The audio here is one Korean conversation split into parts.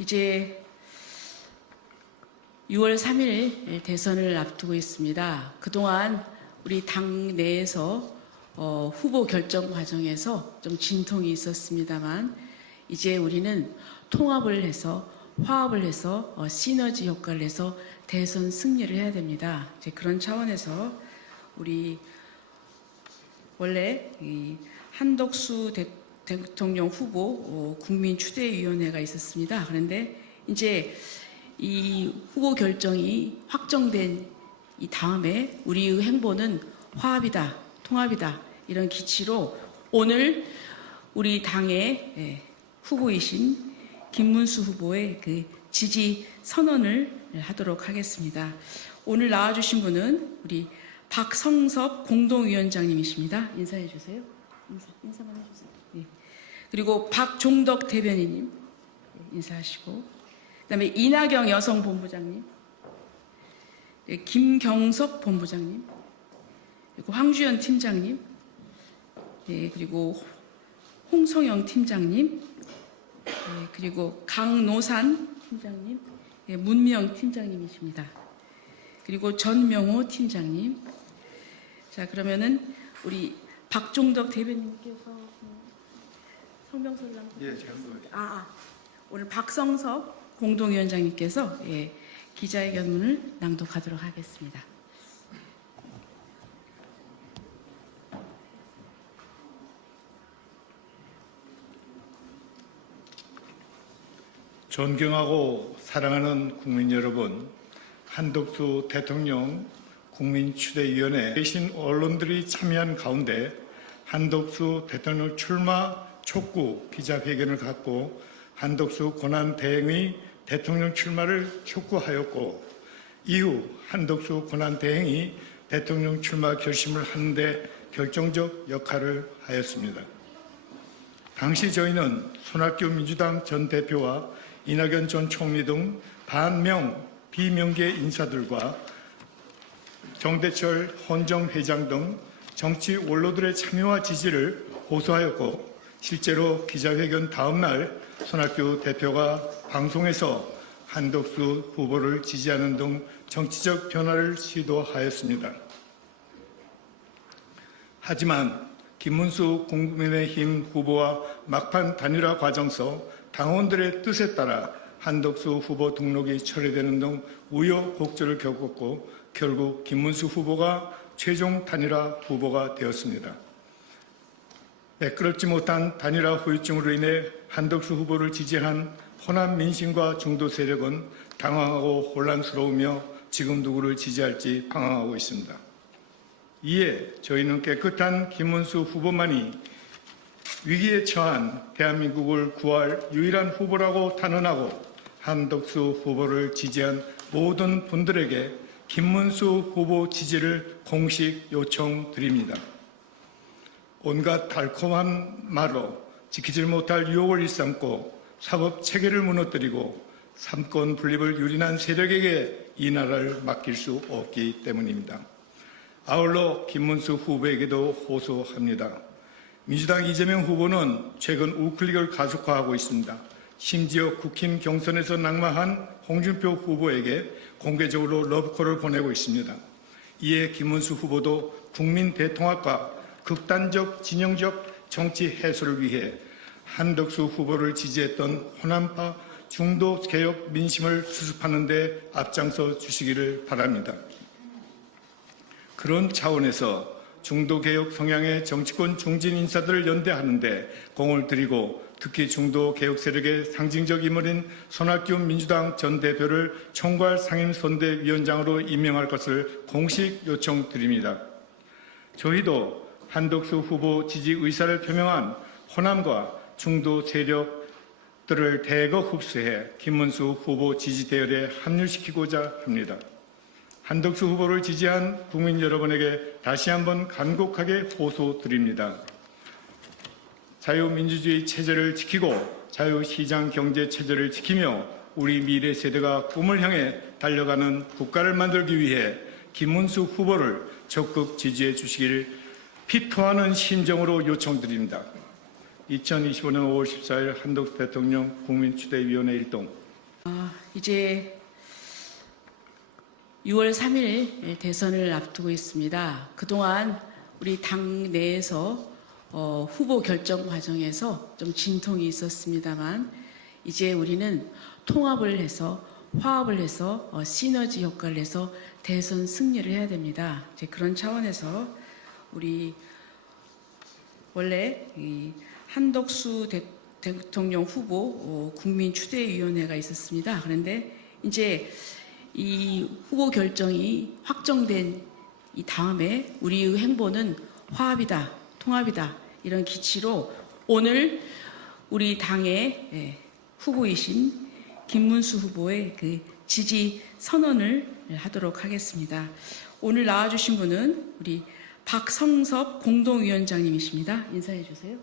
이제 6월 3일 대선을 앞두고 있습니다. 그동안 우리 당 내에서 후보 결정 과정에서 좀 진통이 있었습니다만 이제 우리는 통합을 해서 화합을 해서 시너지 효과를 내서 대선 승리를 해야 됩니다. 이제 그런 차원에서 우리 원래 이 한덕수 대통령 후보 국민추대위원회가 있었습니다. 그런데 이제 이 후보 결정이 확정된 이 다음에 우리의 행보는 화합이다, 통합이다 이런 기치로 오늘 우리 당의 후보이신 김문수 후보의 그 지지 선언을 하도록 하겠습니다. 오늘 나와주신 분은 우리 박성섭 공동위원장님이십니다. 인사해 주세요. 인사만 해주세요. 네. 그리고 박종덕 대변인님 인사하시고, 그다음에 이나경 여성본부장님, 네, 김경석 본부장님, 그리고 황주연 팀장님, 네, 그리고 홍성영 팀장님, 네, 그리고 강노산 팀장님, 네, 문명 팀장님이십니다. 그리고 전명호 팀장님. 자, 그러면은 우리 박종덕 대변인께서 성명서를 예, 제가 오늘 박성섭 공동위원장님께서 기자회견문을 낭독하도록 하겠습니다. 존경하고 사랑하는 국민 여러분, 한덕수 대통령 국민추대위원회 계신 언론들이 참여한 가운데 한덕수 대통령 출마 촉구 기자회견을 갖고 한덕수 권한대행의 대통령 출마를 촉구하였고, 이후 한덕수 권한대행이 대통령 출마 결심을 하는데 결정적 역할을 하였습니다. 당시 저희는 손학규 민주당 전 대표와 이낙연 전 총리 등 반명 비명계 인사들과 정대철 헌정 회장 등 정치 원로들의 참여와 지지를 호소하였고, 실제로 기자회견 다음 날 손학규 대표가 방송에서 한덕수 후보를 지지하는 등 정치적 변화를 시도하였습니다. 하지만 김문수 국민의힘 후보와 막판 단일화 과정서 당원들의 뜻에 따라 한덕수 후보 등록이 철회되는 등 우여곡절을 겪었고, 결국 김문수 후보가 최종 단일화 후보가 되었습니다. 매끄럽지 못한 단일화 후유증으로 인해 한덕수 후보를 지지한 호남 민심과 중도 세력은 당황하고 혼란스러우며 지금 누구를 지지할지 방황하고 있습니다. 이에 저희는 깨끗한 김문수 후보만이 위기에 처한 대한민국을 구할 유일한 후보라고 단언하고, 한덕수 후보를 지지한 모든 분들에게 김문수 후보 지지를 공식 요청드립니다. 온갖 달콤한 말로 지키질 못할 유혹을 일삼고 사법 체계를 무너뜨리고 삼권 분립을 유린한 세력에게 이 나라를 맡길 수 없기 때문입니다. 아울러 김문수 후보에게도 호소합니다. 민주당 이재명 후보는 최근 우클릭을 가속화하고 있습니다. 심지어 국힘 경선에서 낙마한 홍준표 후보에게 공개적으로 러브콜을 보내고 있습니다. 이에 김문수 후보도 국민 대통합과 극단적 진영적 정치 해소를 위해 한덕수 후보를 지지했던 호남파 중도 개혁 민심을 수습하는 데 앞장서 주시기를 바랍니다. 그런 차원에서 중도 개혁 성향의 정치권 중진 인사들을 연대하는 데 공을 들이고, 특히 중도 개혁 세력의 상징적 인물인 손학규 민주당 전 대표를 총괄 상임선대위원장으로 임명할 것을 공식 요청드립니다. 저희도 한덕수 후보 지지 의사를 표명한 호남과 중도 세력들을 대거 흡수해 김문수 후보 지지 대열에 합류시키고자 합니다. 한덕수 후보를 지지한 국민 여러분에게 다시 한번 간곡하게 호소드립니다. 자유민주주의 체제를 지키고 자유시장 경제 체제를 지키며 우리 미래 세대가 꿈을 향해 달려가는 국가를 만들기 위해 김문수 후보를 적극 지지해 주시길 피토하는 심정으로 요청드립니다. 2025년 5월 14일 한덕수 대통령 국민추대위원회 일동 이제 6월 3일 대선을 앞두고 있습니다. 그동안 우리 당 내에서 후보 결정 과정에서 좀 진통이 있었습니다만 이제 우리는 통합을 해서 화합을 해서 시너지 효과를 내서 대선 승리를 해야 됩니다. 이제 그런 차원에서 우리 원래 이 한덕수 대통령 후보 국민추대위원회가 있었습니다. 그런데 이제 이 후보 결정이 확정된 이 다음에 우리의 행보는 화합이다, 통합이다 이런 기치로 오늘 우리 당의 후보이신 김문수 후보의 그 지지 선언을 하도록 하겠습니다. 오늘 나와주신 분은 우리 박성섭 공동위원장님이십니다. 인사해 주세요.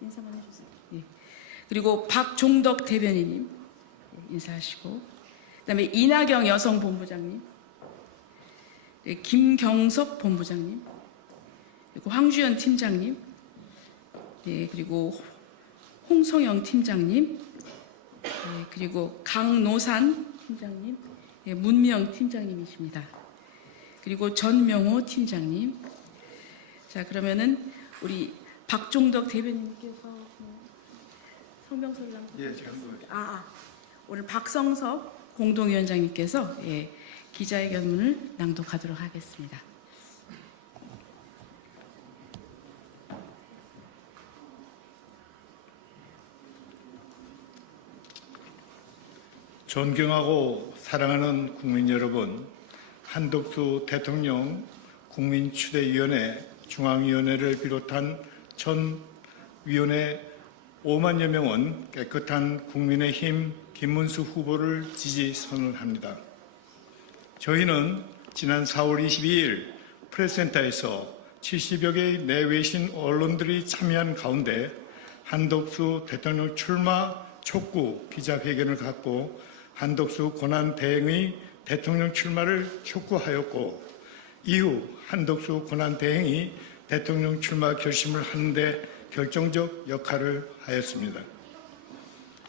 인사만 해주세요. 예. 그리고 박종덕 대변인님 인사하시고, 그다음에 이나경 여성본부장님, 김경석 본부장님, 그리고 황주연 팀장님, 그리고 홍성영 팀장님, 그리고 강노산 팀장님, 문명 팀장님이십니다. 그리고 전명호 팀장님. 자, 그러면은 우리 박종덕 대변인께서 성명서를 낭독하셨습니다. 오늘 박성섭 공동위원장님께서 기자회견문을 낭독하도록 하겠습니다. 존경하고 사랑하는 국민 여러분, 한덕수 대통령 국민추대위원회 중앙위원회를 비롯한 전 위원회 5만여 명은 깨끗한 국민의힘 김문수 후보를 지지 선언합니다. 저희는 지난 4월 22일 프레스센터에서 70여 개의 내외신 언론들이 참여한 가운데 한덕수 대통령 출마 촉구 기자회견을 갖고 한덕수 권한대행의 대통령 출마를 촉구하였고, 이후 한덕수 권한대행이 대통령 출마 결심을 하는데 결정적 역할을 하였습니다.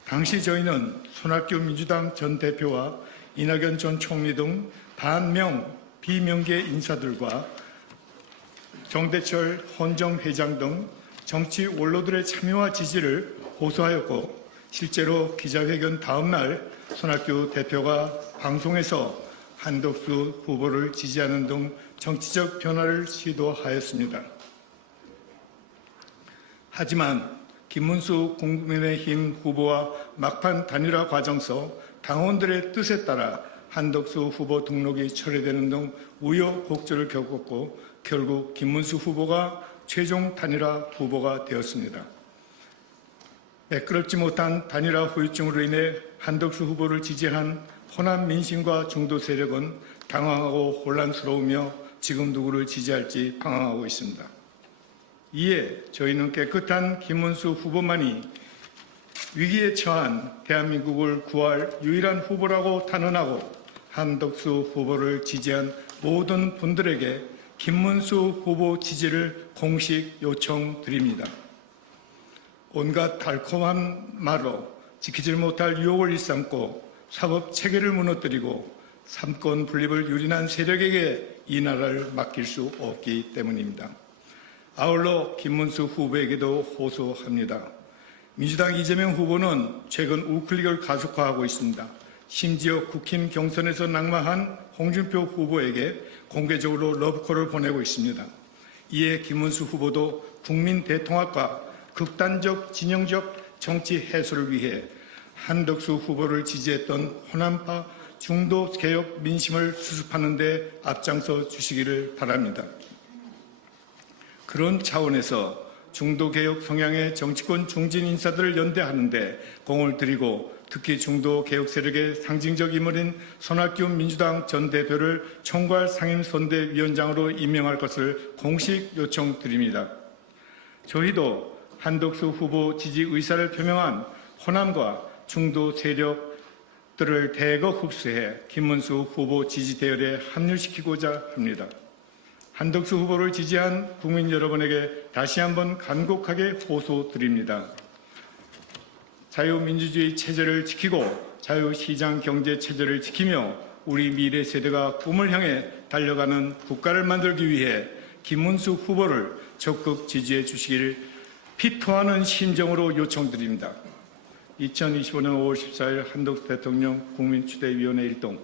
당시 저희는 손학규 민주당 전 대표와 이낙연 전 총리 등 반명 비명계 인사들과 정대철 헌정 회장 등 정치 원로들의 참여와 지지를 호소하였고, 실제로 기자회견 다음 날 손학규 대표가 방송에서 한덕수 후보를 지지하는 등 정치적 변화를 시도하였습니다. 하지만 김문수 국민의힘 후보와 막판 단일화 과정서 당원들의 뜻에 따라 한덕수 후보 등록이 철회되는 등 우여곡절을 겪었고, 결국 김문수 후보가 최종 단일화 후보가 되었습니다. 매끄럽지 못한 단일화 후유증으로 인해 한덕수 후보를 지지한 호남 민심과 중도 세력은 당황하고 혼란스러우며 지금 누구를 지지할지 방황하고 있습니다. 이에 저희는 깨끗한 김문수 후보만이 위기에 처한 대한민국을 구할 유일한 후보라고 단언하고, 한덕수 후보를 지지한 모든 분들에게 김문수 후보 지지를 공식 요청드립니다. 온갖 달콤한 말로 지키질 못할 유혹을 일삼고 사법 체계를 무너뜨리고 삼권 분립을 유린한 세력에게 이 나라를 맡길 수 없기 때문입니다. 아울러 김문수 후보에게도 호소합니다. 민주당 이재명 후보는 최근 우클릭을 가속화하고 있습니다. 심지어 국힘 경선에서 낙마한 홍준표 후보에게 공개적으로 러브콜을 보내고 있습니다. 이에 김문수 후보도 국민 대통합과 극단적 진영적 정치 해소를 위해 한덕수 후보를 지지했던 호남파 중도 개혁 민심을 수습하는 데 앞장서 주시기를 바랍니다. 그런 차원에서 중도 개혁 성향의 정치권 중진 인사들을 연대하는 데 공을 들이고, 특히 중도 개혁 세력의 상징적 인물인 손학규 민주당 전 대표를 총괄 상임선대위원장으로 임명할 것을 공식 요청드립니다. 저희도 한덕수 후보 지지 의사를 표명한 호남과 중도 세력들을 대거 흡수해 김문수 후보 지지 대열에 합류시키고자 합니다. 한덕수 후보를 지지한 국민 여러분에게 다시 한번 간곡하게 호소드립니다. 자유민주주의 체제를 지키고 자유시장 경제 체제를 지키며 우리 미래 세대가 꿈을 향해 달려가는 국가를 만들기 위해 김문수 후보를 적극 지지해 주시길 피토하는 심정으로 요청드립니다. 2025년 5월 14일 한덕수 대통령 국민추대위원회 일동